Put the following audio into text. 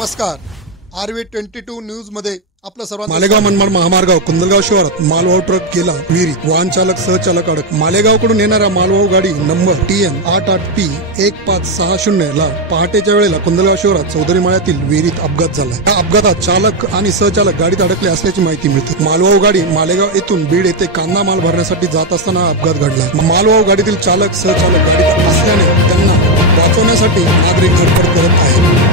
नमस्कार. RV22 news मध्ये आपलं सर्वांचं मालेगाव मनमाड महामार्गावर कुंदलगाव शिवारात मालवाहू ट्रक गेला विहिरीत. वाहन चालक सहचालक अडक. मालेगावकडून येणाऱ्या मालवाहू गाडी नंबर TN 88P 1560 ला पहाटेच्या वेळेला कुंदलगाव शिवारात चौधरी माळ्यातील विहिरीत अपघात झाला. या अपघातात चालक आणि सहचालक गाडीत अडकले असल्याची माहिती मिळते. मालवाहू गाडी मालेगाव येथून बीड येथे कांदा माल भरण्यासाठी जात असताना अपघात घडला. मालवाहू गाडीतील चालक सहचालक गाडीत असल्याने त्यांना वाचवण्यासाठी नागरिक धडपड करत आहेत.